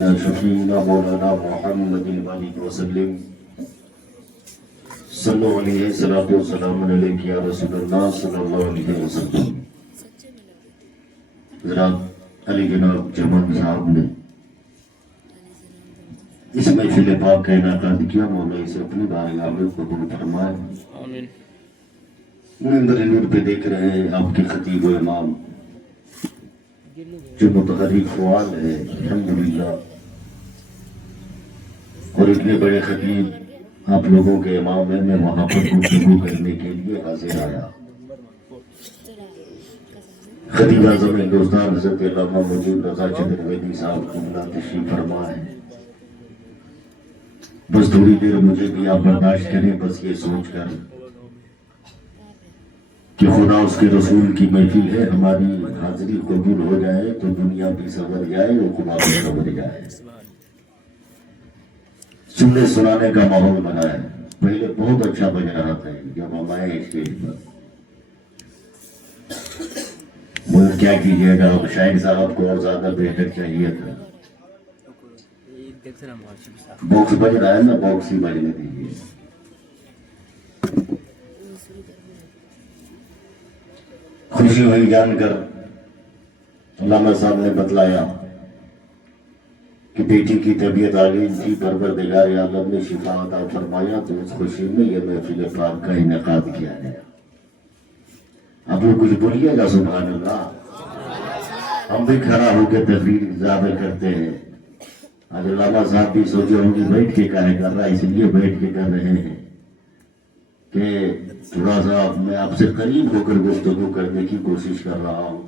شفیعنا مولانا محمد المالک وسلم صلو علیہ صلاۃ والسلام علیک یا رسول اللہ صلی اللہ علیہ وسلم۔ حضرات علی جناب جمال صاحب نے اس محفل پاک کا انعقاد کیا، مولا اسے اپنی بارگاہ میں قبول فرمائے۔ آمین۔ منبر نور پہ دیکھ رہے ہیں آپ کے خطیب و امام جو متحرک فعال ہے الحمدللہ، اور اتنے بڑے خطیب آپ لوگوں کے امام ہیں، میں وہاں پر گفتگو کرنے کے لیے حاضر آیا۔ خطیب اعظم ہندوستان حضرت علامہ موجود رضا چترویدی صاحب قبلہ تشریف فرما ہے۔ بس تھوڑی دیر مجھے بھی آپ برداشت کریں، بس یہ سوچ کر کہ خدا اس کے رسول کی محفل ہے، ہماری حاضری قبول ہو جائے تو دنیا بھی سنور جائے، عقبہ بھی سنور جائے۔ سننے سنانے کا ماحول بنا ہے، پہلے بہت اچھا بج رہا تھا جب ہم آئے اسٹیج پر۔ مگر کیا کیجیے گا، شاہد صاحب کو اور زیادہ بہتر چاہیے تھا۔ باکس بج رہا ہے نا، باکس ہی بجنے دیجیے۔ خوشی ہوئی جان کر علامہ صاحب نے بتلایا کہ بیٹی کی طبیعت عالم تھی، پروردگار عالم نے شفا عطا فرمایا، تو اس خوشی میں یہ محفل پاک کا انعقاد کیا گیا۔ آپ لوگ کچھ بولیے گا سبحان اللہ؟ ہم بھی کھڑا ہو کے تقریر زیادہ کرتے ہیں۔ آج علامہ صاحب بھی سوچے ہوں گے بیٹھ کے کہے کر رہا ہے، اس لیے بیٹھ کے کر رہے ہیں کہ تھوڑا سا میں آپ سے قریب ہو کر گفتگو کرنے کی کوشش کر رہا ہوں۔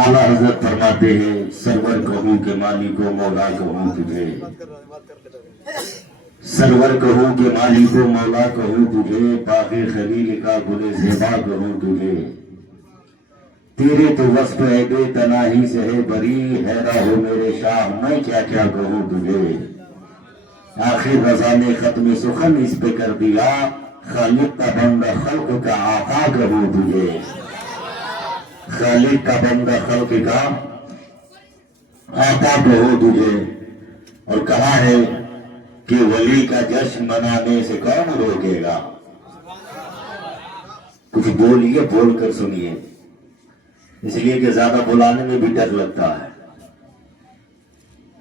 اعلیٰ حضرت فرماتے ہیں، سرور کہوں کہ مالک و مولا کہوں تجھے، سرور کہوں کہ مالک و مولا کہوں تجھے، باغ خلیل کا گل زیبا کہوں تجھے، تیرے تو وصف ہے بے تناہی سے ہے بری، حیرہ ہو میرے شاہ میں کیا کیا کہوں تجھے۔ آخر رضا نے ختم سخن اس پہ کر دیا، خالق کا بندہ خلق کا آقا کہوں تجھے، خالق کا بندہ خلق کا آقا کہوں تجھے۔ اور کہا ہے کہ ولی کا جشن منانے سے کون روکے گا۔ کچھ بولیے، بول کر سنیے، اس لیے کہ زیادہ بلانے میں بھی ڈر لگتا ہے۔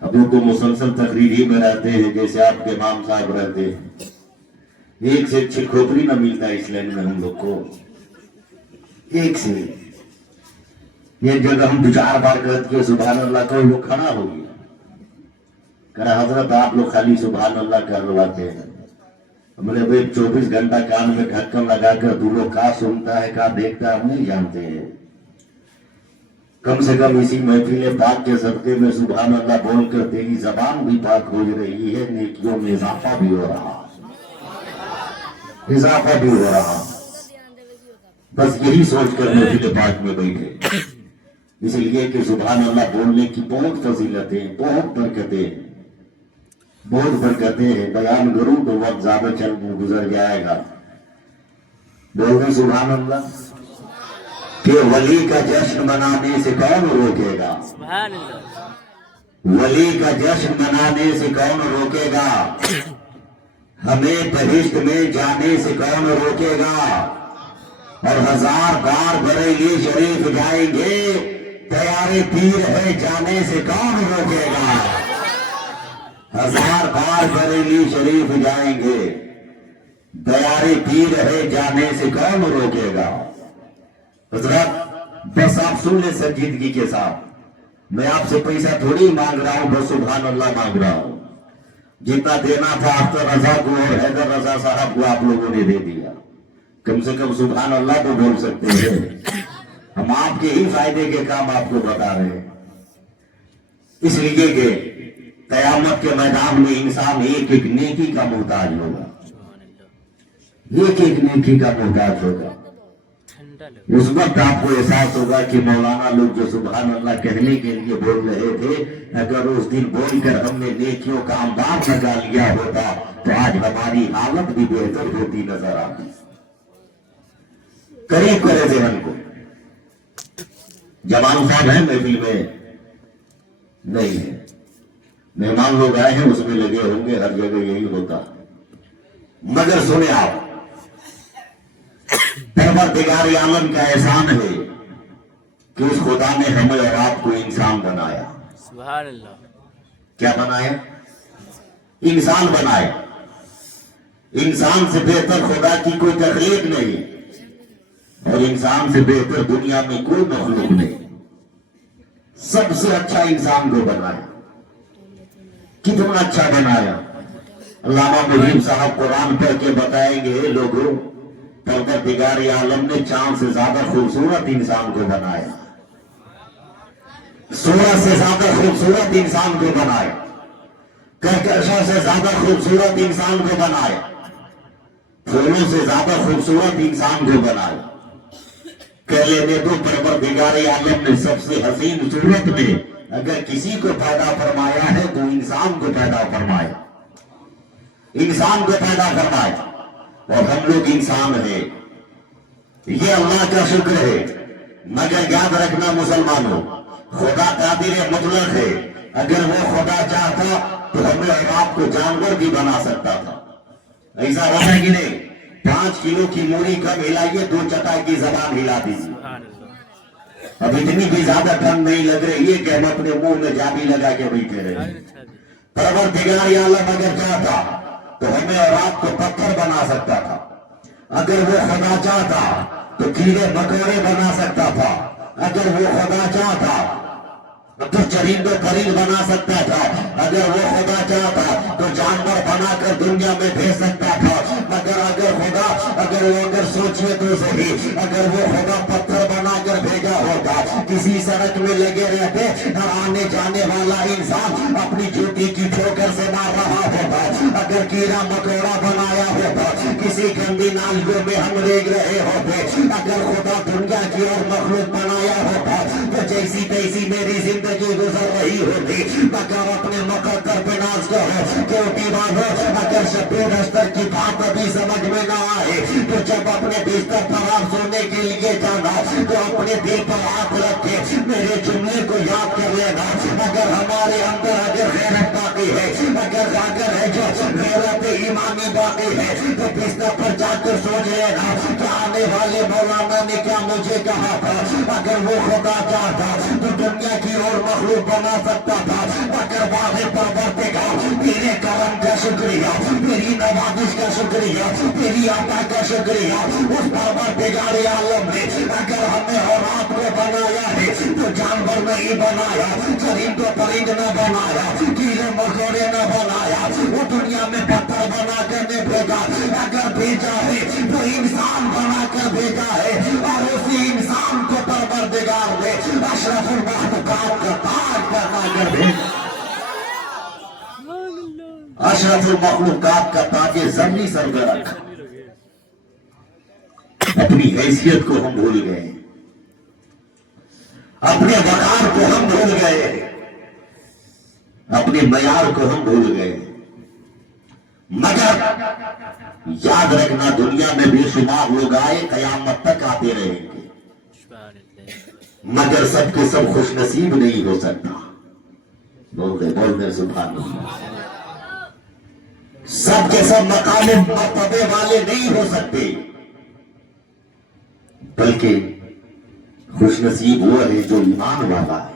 اب لوگ تو مسلسل تقریر ہی میں رہتے ہیں جیسے آپ کے امام صاحب رہتے ہیں، ایک سے اچھی کھوپڑی نہ ملتا اس لائن میں ہم لوگ کو، ایک سے یہ جگہ ہم دو چار بار کہتے ہیں سبحان اللہ کو، لوگ کھڑا ہو گیا کہا حضرت آپ لوگ خالی سبحان اللہ کرواتے ہیں۔ ہم نے بھائی 24 گھنٹہ کان میں ڈھکن لگا کر دو لوگ کا سنتا ہے کا دیکھتا ہے ہم نہیں جانتے ہیں۔ کم سے کم اسی محفل پاک کے صدقے میں سبحان اللہ بول کر تیری زبان بھی پاک ہو رہی ہے، نیکیوں میں اضافہ بھی ہو رہا، اضافہ بھی ہو رہا۔ بس یہی سوچ کر محفل پاک میں بیٹھے، اس لیے کہ سبحان اللہ بولنے کی بہت فضیلتیں، بہت برکتیں، بہت برکتیں ہیں۔ بیان کروں تو وقت زیادہ چل گزر جائے گا۔ بول دیں سبحان اللہ کہ ولی کا جشن منانے سے کون روکے گا، ولی کا جشن منانے سے کون روکے گا، ہمیں بہشت میں جانے سے کون روکے گا، اور 1000 بار بریلی شریف جائیں گے، تیارے پیر ہے جانے سے کون روکے گا، 1000 بار بریلی شریف جائیں گے، تیارے پیر ہے جانے سے کون روکے گا۔ حضرت بس آپ سن لیں سنجیدگی کے ساتھ، میں آپ سے پیسہ تھوڑی مانگ رہا ہوں، بس سبحان اللہ مانگ رہا ہوں۔ جتنا دینا تھا اختر رضا کو اور حیدر رضا صاحب کو آپ لوگوں نے دے دیا، کم سے کم سبحان اللہ تو بول سکتے ہیں۔ ہم آپ کے ہی فائدے کے کام آپ کو بتا رہے ہیں، اس لیے کہ قیامت کے میدان میں انسان ایک ایک نیکی کا محتاج ہوگا، ایک ایک نیکی کا محتاج ہوگا۔ اس وقت آپ کو احساس ہوگا کہ مولانا لوگ جو سبحان اللہ کہنے کے لیے بول رہے تھے، اگر اس دن بول کر ہم نے نیکیوں کا انبار لگا لیا ہوتا تو آج ہماری حالت بھی بہتر ہوتی نظر آتی۔ قریب کرے ذہن کو، جمال صاحب ہیں محفل میں، نہیں ہے. مہمان لوگ آئے ہیں اس میں لگے ہوں گے, ہر جگہ یہی ہوتا. مگر سنیں آپ, پروردگار عالم کا احسان ہے کہ اس خدا نے ہمیں اور آپ کو انسان بنایا. سبحان اللہ. کیا بنایا؟ انسان بنایا. انسان سے بہتر خدا کی کوئی تخلیق نہیں, اور انسان سے بہتر دنیا میں کوئی مخلوق نہیں. سب سے اچھا انسان کو بنایا. کتنا اچھا بنایا. علامہ مجیب صاحب قرآن پڑھ کے بتائیں گے, لوگوں, پروردگار عالم نے چاند سے زیادہ خوبصورت انسان کو بنایا, سورج سے زیادہ خوبصورت انسان کو بنایا, کہکشاں سے زیادہ خوبصورت انسان کو بنایا, پھولوں سے زیادہ خوبصورت انسان کو بنایا. کہہ لینے تو پروردگار عالم نے سب سے حسین صورت میں اگر کسی کو پیدا فرمایا ہے تو انسان کو پیدا فرمایا. انسان کو پیدا فرمایا, اور ہم لوگ انسان ہیں. یہ اللہ کا شکر ہے. مگر یاد رکھنا مسلمانوں, خدا قادر مطلق ہے. اگر وہ خدا چاہتا تو ہمیں اور آپ کو جانور بھی بنا سکتا تھا. ایسا ہوتا ہے کہ نہیں؟ 5 کلو کی موری کم ہلائیے, 2 چٹائی کی زبان ہلا دیجیے. اب اتنی بھی زیادہ ٹھنڈ نہیں لگ رہی ہے کہ ہم اپنے منہ میں جابی لگا کے بیٹھے رہے. پروردگار عالم اگر چاہتا تو ہمیں اور آپ کو پتھر بنا سکتا تھا. اگر وہ خدا چاہتا تو کیڑے مکوڑے بنا سکتا تھا. اگر وہ خدا چاہتا تو چرند و پرند بنا سکتا تھا. اگر وہ خدا چاہتا تو جانور بنا کر دنیا میں بھیج سکتا تھا. مگر اگر سوچیے تو صحیح, اگر وہ خدا پتھر بنا کر بھیجا ہوتا, کسی سڑک میں لگے رہتے, آنے جانے والا انسان اپنی جوتی کی ٹھوکر سے مار رہا ہوتا. اگر کیڑا مکوڑا بنایا ہوتا, کسی گندی نالیوں میں ہم ریگ رہے ہوتے. اگر خدا دنیا کی اور مخلوق بنایا ہوتا تو جیسی تیسی میری زندگی گزر رہی ہوتی. مگر اپنے مقدر پہ ناز کرو, کیونکہ بابو اگر شبیر اشتر کی بات ابھی سمجھ میں نہ آئے تو جب اپنے بستر پر آپ سونے کے لیے جانا تو اپنے دل پر ہاتھ رکھ کے میرے جملے کو یاد کر لینا. اگر ہمارے اندر اگر غیرت باقی ہے, اگر ہے جو غیرت ایمانی باقی ہے, تو بستر پر جا کر سوچ لینا کہ آنے والے مولانا نے کیا مجھے کہا تھا. اگر وہ خدا چاہتا تو دنیا کی اور مخلوق بنا سکتا تھا. اگر واضح پروردگار تیرے کرم کا شکریہ, تیری نوازش کا شکریہ, تیری عطا کا شکریہ, اس پروردگار عالم نے اگر ہمیں اور آپ کو بنایا ہے تو جانور نہیں بنایا, چرند و پرند نہ بنایا, کیڑے مکوڑے نہ بنایا, وہ دنیا میں پتھر بنا کر نے بھیجا. اگر بھیجا ہے تو انسان بنا کر بھیجا ہے, اور اسی انسان کو پروردگار نے اشرف المخلوقات کا تاج بنا کر بھیجا. اشرف المخلوقات کا تاج زمینی سر پر رکھا. اپنی حیثیت کو ہم بھول گئے, اپنے وقار کو ہم بھول گئے, اپنے معیار کو ہم بھول گئے. مگر یاد رکھنا, دنیا میں بے شمار لوگ آئے, قیامت تک آتے رہیں گے, مگر سب کے سب خوش نصیب نہیں ہو سکتا. بول دے سبحان اللہ. سب کے سب مقام مرتبے والے نہیں ہو سکتے, بلکہ خوش نصیب وہ ہے جو ایمان والا ہے.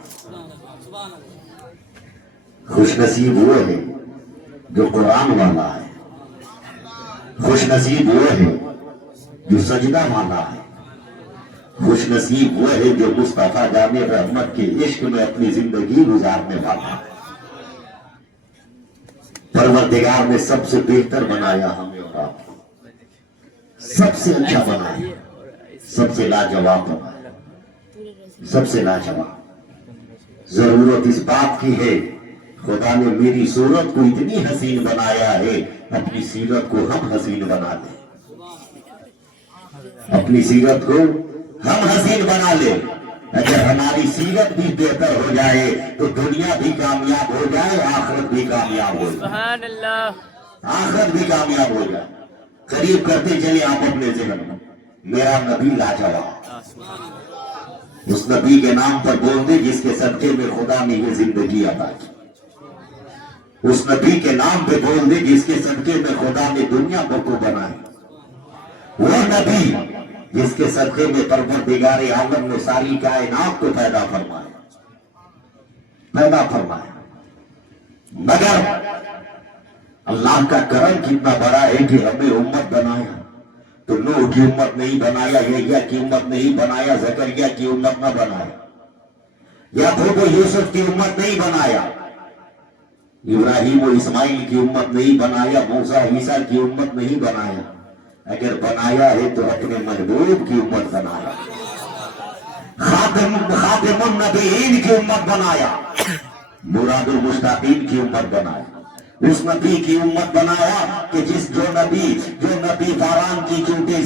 خوش نصیب وہ ہے جو قرآن والا ہے. خوش نصیب وہ ہے جو سجدہ والا ہے. خوش نصیب وہ ہے جو مصطفیٰ جان رحمت کے عشق میں اپنی زندگی گزارنے والا ہے. پروردگار نے سب سے بہتر بنایا ہمیں اور آپ کو, سب سے اچھا بنایا, سب سے لاجواب بنایا, سب سے لاجواب. ضرورت اس بات کی ہے, خدا نے میری صورت کو اتنی حسین بنایا ہے, اپنی سیرت کو ہم حسین بنا لیں. اپنی سیرت کو ہم حسین بنا لیں. اگر ہماری سیرت بھی بہتر ہو جائے تو دنیا بھی کامیاب ہو جائے, آخرت بھی کامیاب ہو جائے. سبحان اللہ. آخرت بھی کامیاب ہو جائے. قریب کرتے چلے آپ اپنے ذہن میں, میرا نبی لاجواب, उस नबी के नाम पर बोल दे जिसके सदके में खुदा ने ये जिंदगी अता की। उस नबी के नाम पे बोल दे जिसके सदके में खुदा ने दुनिया को बनाई। वो नबी जिसके सदके में परवरदिगार आलम ने सारी कायनात को पैदा फरमाया। मगर अल्लाह का करम कितना बड़ा है कि हमें उम्मत बनाया। तो नूह की उम्मत नहीं बनाया, यहया की उम्मत नहीं बनाया, जकरिया की उम्मत न बनाया, याकूब और यूसुफ की उम्मत नहीं बनाया, इब्राहिम और इस्माइल की उम्मत नहीं बनाया, मूसा ईसा की उम्मत नहीं बनाया। अगर बनाया है तो अपने महबूब की उम्मत बनाया, खातिमुन नबीयीन की उम्मत बनाया, मुरादुल मुस्ताकीन की उम्मत बनाया। उस नबी की उम्मत बनाया कि जो नबी फारान की चोटी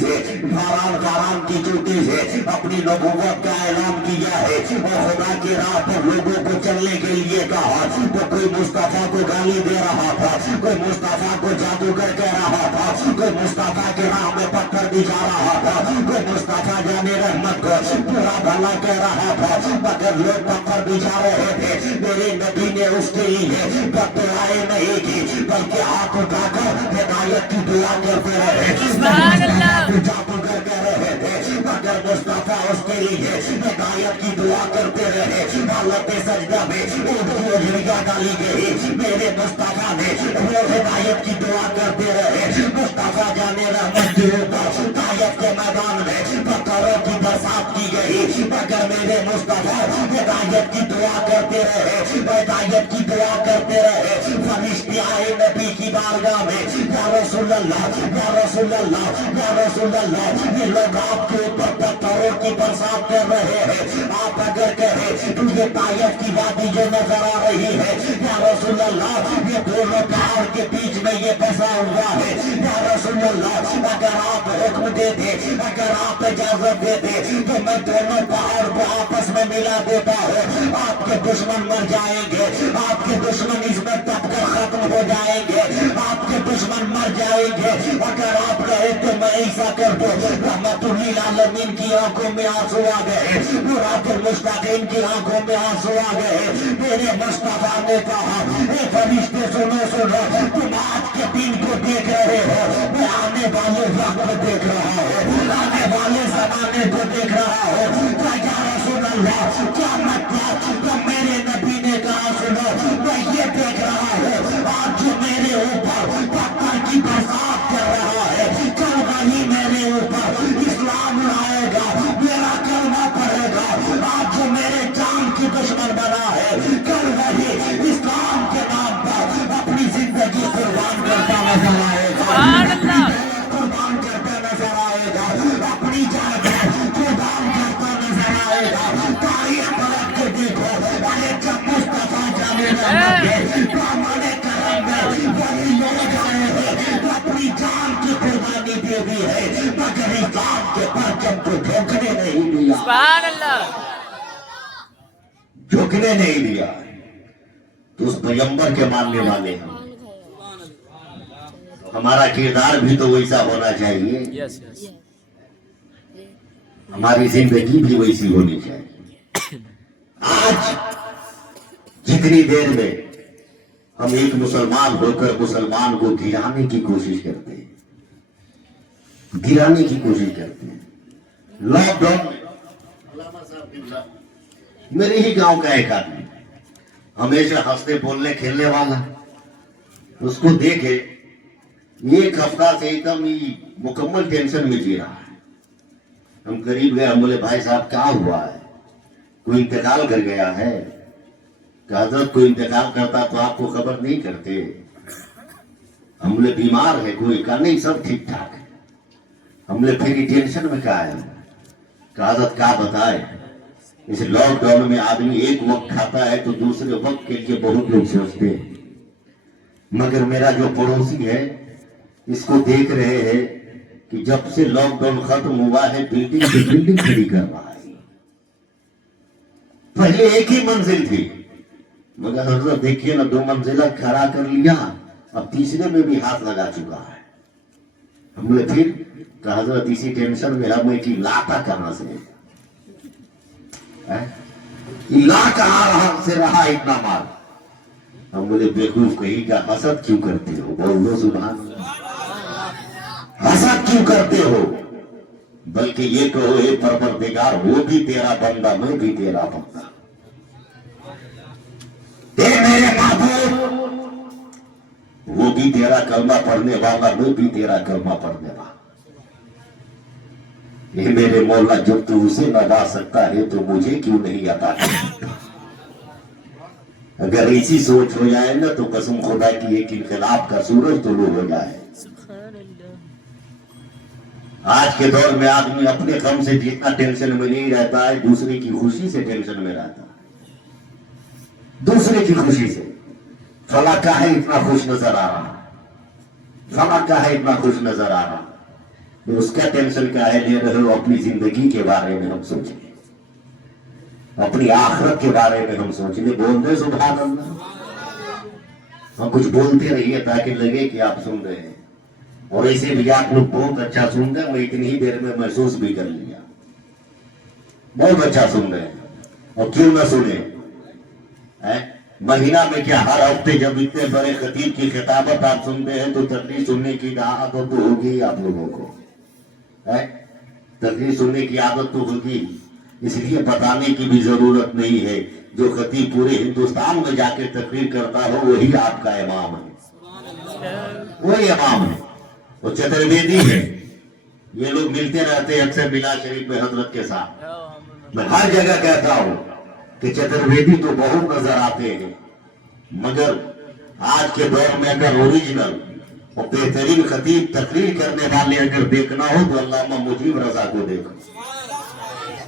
से अपनी नबूवत का ऐलान किया है और खुदा की राह पर लोगों को चलने के लिए कहा। तो कोई मुस्तफा को गाली दे रहा था, कोई मुस्तफा को जादूगर कह रहा था, कोई मुस्तफा के राह में पत्थर दिखा रहा था, कोई मुस्तफा जाने रहमत को पूरा भला कह रहा था, मगर लोग पत्थर दिखा रहे थे। मेरे नबी ने उसके लिए बददुआएं नहीं की, बल्कि हाथ उठाकर हिदायत की दुआ करते रहे। जादूगर कह रहे थे, मगर मुस्तफा उसके लिए हिदायत की दुआ करते रहे। हालत सजदा में उजड़ियां डाली गई, मेरे मुस्तफा ने वो हिदायत की दुआ करते रहे। मुस्तफा जाने रहमत के ऊपर तायफ के मैदान में पत्थरों की बरसात की गई, मगर मेरे मुस्तफा हिदायत की दुआ करते रहे, हिदायत की दुआ करते रहे। फरिश्ते आए नबी की बारगाह में, या रसूल अल्लाह, या रसूल अल्लाह, या रसूल अल्लाह, ये लोग आपके ऊपर पत्थरों की बरसात कर रहे हैं। आप अगर कहे तो ये तायफ की वादी जो नजर आ रही है, या रसूल अल्लाह, ये दोनों पहाड़ के बीच में ये फंसा हुआ है। या रसूल अल्लाह, अगर आप हुक्म देते, अगर आप इजाजत देते तो मैं दोनों पहाड़ को आपस में मिला देता हूँ। आपके दुश्मन मर जाएंगे, आपके दुश्मन इसमें तपकर खत्म हो जाएंगे, आपके दुश्मन मर जाएंगे। अगर आप कहे तो मैं ऐसा कर दो। रहमतुल्लिल आलमीन की आंखों में आंसू आ गए, मुरादुल मुस्ताकीन की आंखों में आंसू आ गए। मेरे मुस्तफा ने कहा, ए फरिश्ते सुनो, तुम आज के दिन को देख रहे हो, मैं आने वाले वक्त को देख रहा हूँ, आने वाले जमाने को देख रहा हूँ। क्या रसूल अल्लाह, क्या मतलब? तो मेरे नबी ने कहा, सुनो, मैं ये देख रहा हूँ आज जो मेरे ऊपर पत्थर की बरसात कर रहा है, कल वही मेरे ऊपर इस्लाम लाएगा, मेरा कलमा पढ़ेगा। आज जो मेरे जान की दुश्मन बना है, कल वही इस्लाम के नाम पर अपनी जिंदगी कुर्बान करता नजर आएगा, कुर्बान करता नजर आएगा, अपनी जान कुर्बान करता नजर आएगा। तारीख पलट के देखो, अरे जब मुस्तफा जाने लगे दामने करम में वही लोग आए हैं, अपनी जान की कुर्बानी दे दी है, मगर इस्लाम के परचम को झुकने नहीं दिया, झुकने नहीं दिया। तो उस पैगंबर के मानने वाले हैं, हमारा किरदार भी तो वैसा होना चाहिए, यस यस हमारी जिंदगी भी वैसी होनी चाहिए। आज जितनी देर में हम एक मुसलमान होकर मुसलमान को गिराने की कोशिश करते हैं, लॉकडाउन में मेरे ही गांव का एक आदमी हमेशा हंसते बोलने खेलने वाला, उसको देखे एक हफ्ता से एकदम ही मुकम्मल टेंशन में जी रहा है। हम करीब गए, हम बोले भाई साहब क्या हुआ है, कोई इंतकाल कर गया है? कि हजरत कोई इंतकाल करता तो आपको खबर नहीं करते। हम बोले बीमार है कोई? का नहीं, सब ठीक ठाक है। हम बोले फिर टेंशन में क्या है? कि हजरत क्या बताए, इस लॉकडाउन में आदमी एक वक्त खाता है तो दूसरे वक्त के लिए बहुत लोग सोचते हैं, मगर मेरा जो पड़ोसी है इसको देख रहे हैं कि जब से लॉकडाउन खत्म हुआ है बिल्डिंग से बिल्डिंग खड़ी कर रहा है। पहले एक ही मंजिल थी, मगर हजरत देखिए ना 2 मंजिला खड़ा कर लिया, अब तीसरे में भी हाथ लगा चुका है। हम बोले फिर? तो हजरत इसी टेंशन में हमें कि लाता कहां से, लाख आराम से रहा इतना माल। हम बोले बेवकूफ कहीं का, हसद क्यों करते हो? बोल लो सुभान अल्लाह। हसद क्यों करते हो? बल्कि ये कहो हे परवरदिगार, वो भी तेरा बंदा, मैं भी तेरा बंदा। हे मेरे महबूब, वो भी तेरा कलमा पढ़ने वाला, मैं भी तेरा कलमा पढ़ने वाला। ये मेरे मौला, जब तू उसे नवा सकता है तो मुझे क्यों नहीं अता करता? अगर ऐसी सोच हो जाए ना तो कसम खुदा की एक इनकलाब का सूरज तुलू हो जाए। आज के दौर में आदमी अपने गम से जितना टेंशन में नहीं रहता है, दूसरे की खुशी से टेंशन में रहता है। दूसरे की खुशी से फला का है इतना खुश नजर आ रहा, फला का है इतना खुश नजर आ रहा, तो उसका टेंशन क्या है ले रहे हो? अपनी जिंदगी के बारे में हम सोचें, अपनी आखिरत के बारे में हम सोचने। बोल दे सुभान अल्लाह। हम कुछ बोलते रहिए ताकि लगे कि आप सुन रहे हैं, और ऐसे भी आप लोग बहुत अच्छा सुन रहे हैं। मैं इतनी ही देर में महसूस भी कर लिया, बहुत अच्छा सुन रहे हैं। और क्यों ना सुने? महीना में क्या हर हफ्ते जब इतने बड़े खतीब की खिताबत आप सुनते हैं तो तकरीर सुनने की आदत तो होगी आप लोगों को, तकरीर सुनने की आदत तो होगी। इसलिए बताने की भी जरूरत नहीं है, जो खतीब पूरे हिंदुस्तान में जाके तकरीर करता हो वही आपका इमाम है, वही इमाम है, वो चतुर्वेदी है। ये लोग मिलते रहते हैं अक्सर बिलाल शरीफ में हजरत के साथ। मैं हर जगह कहता हूं कि चतुर्वेदी तो बहुत नजर आते हैं, मगर आज के दौर में अगर ओरिजिनल और बेहतरीन खतीब तकरीर करने वाले अगर देखना हो तो अल्लामा मुजीब रजा को देखो।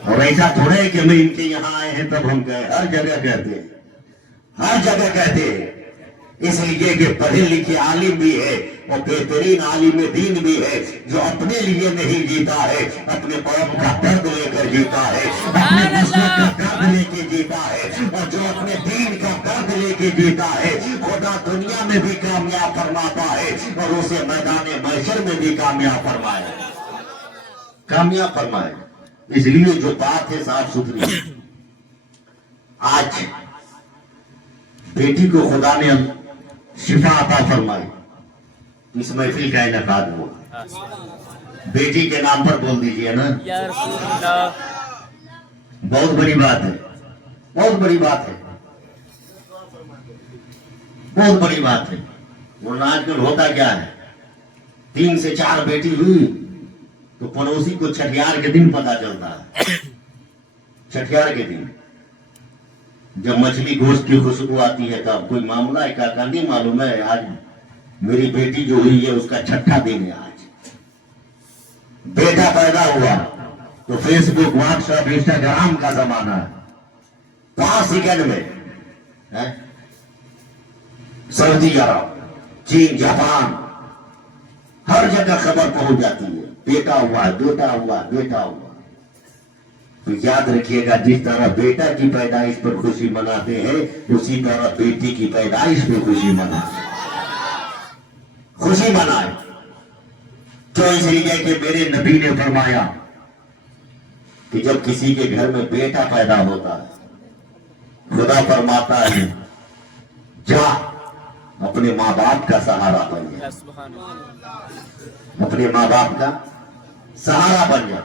और ऐसा थोड़ा है कि मैं इनके यहाँ आए हैं तब हम गए, हर जगह कहते हैं, हर जगह कहते हैं। इसलिए कि पढ़े लिखे आलिम भी है और बेहतरीन आलिम दीन भी है, जो अपने लिए नहीं जीता है, अपने कौम का दर्द लेकर जीता है, अपने मसलक का दर्द लेके जीता है, और जो अपने दीन का दर्द लेके जीता है, खुदा दुनिया में भी कामयाब फरमाता है और उसे मैदान महशर में भी कामयाब फरमाए, कामयाब फरमाए। इसलिए जो बात है साफ सुथरी, आज बेटी को खुदा ने शिफा अता फरमाई, इस महफिल का इनेकाद हुआ। बेटी के नाम पर बोल दीजिए ना, या रसूल अल्लाह। बहुत बड़ी बात है, बहुत बड़ी बात है, बहुत बड़ी बात है। वरना आजकल होता क्या है, 3 से 4 बेटी हुई तो पड़ोसी को छठियार के दिन पता चलता है। छठियार के दिन जब मछली गोश्त की खुशबू आती है तब कोई मामला है, क्या नहीं मालूम है, आज मेरी बेटी जो हुई है उसका 6ठा दिन है। आज बेटा पैदा हुआ तो फेसबुक, व्हाट्सएप, इंस्टाग्राम का जमाना है। 5 सेकंड में सऊदी अरब, चीन, जापान, हर जगह खबर पहुंच जाती है, बेटा हुआ, बेटा हुआ, बेटा हुआ। तो याद रखिएगा, जिस तरह बेटा की पैदाइश पर खुशी मनाते हैं उसी तरह बेटी की पैदाइश पर खुशी मनाए, खुशी मनाए। तो इसलिए कि मेरे नबी ने फरमाया कि जब किसी के घर में बेटा पैदा होता है, खुदा फरमाता है जा अपने माँ बाप का सहारा बन जा, अपने माँ बाप का सहारा बन जा।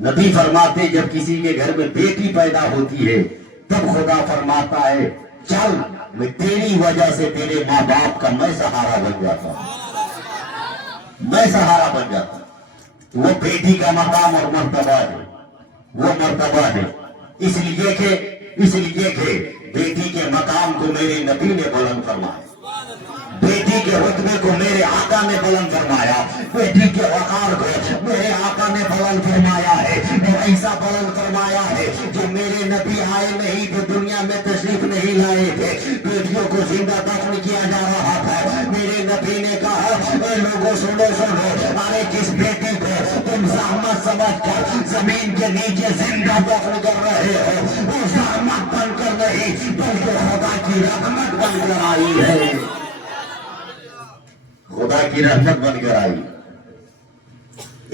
नबी फरमाते जब किसी के घर में बेटी पैदा होती है तब खुदा फरमाता है चल मैं तेरी वजह से तेरे माँ बाप का मैं सहारा बन जाता, मैं सहारा बन जाता। वो बेटी का मकाम और मर्तबा है, वो मर्तबा है। इसलिए के बेटी के मकाम को मेरे नबी ने बुलंद फरमाया, बेटी के रुतबे को मेरे आका ने बुलंद फरमाया, बेटी के वकार को मेरे आका ने बुलंद फरमाया है। और ऐसा बुलंद फरमाया है जो मेरे नबी आए नहीं तो दुनिया में तशरीफ नहीं लाए थे, बेटियों को जिंदा दफन किया जा रहा था। मेरे नबी ने कहा लोगों सुनो सुनो, अरे किस बेटी को तुम जहमत समझ कर जमीन के नीचे जिंदा दफन कर रहे हो, वो जहमत बनकर नहीं बल्कि खुदा की रहमत बनकर आई है, खुदा की रहमत बनकर आई।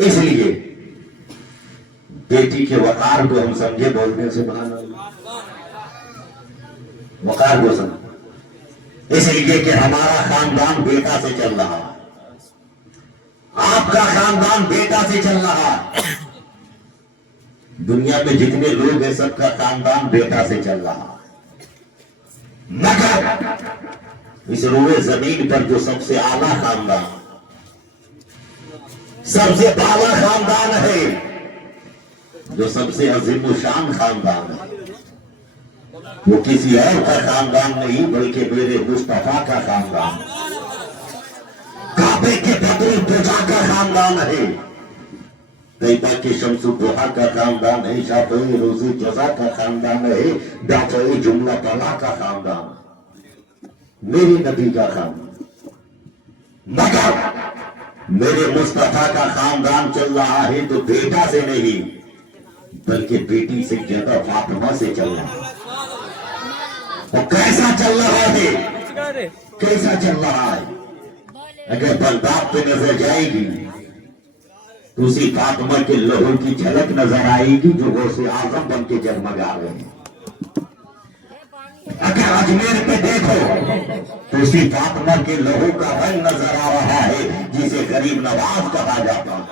इसलिए बेटी के वकार को हम समझे बोलने से सुभान अल्लाह, वकार को समझे। इसलिए कि हमारा खानदान बेटा से चल रहा है, आपका खानदान बेटा से चल रहा है। दुनिया में जितने लोग हैं सबका खानदान बेटा से चल रहा है, मगर इस रोए जमीन पर जो सबसे आला खानदान, सबसे बाला खानदान है, जो सबसे अजीम शान खानदान है, वो किसी और का खानदान नहीं बल्कि मेरे मुस्तफा का खानदान, काबे के बदल पूजा का खानदान है, तैयबा के शम्सुद्दोहा का खानदान है, शाफई रोजी जजा का खानदान है, दाफई जुमला तला का खानदान, मेरे नबी का खानदान। मगर मेरे मुस्तफा का खानदान चल रहा है तो बेटा से नहीं बल्कि बेटी से ज्यादा फातिमा से चल रहा है। और कैसा चल रहा है, कैसा चल रहा है? अगर बगदाद पे नजर जाएगी तो उसी फातिमा के लहू की झलक नजर आएगी जो गौसे आजम बन के जगमगा रहे हैं। अगर अजमेर पे देखो तो उसी फातिमा के लहू का रंग नजर आ रहा है जिसे गरीब नवाज कहा जाता है।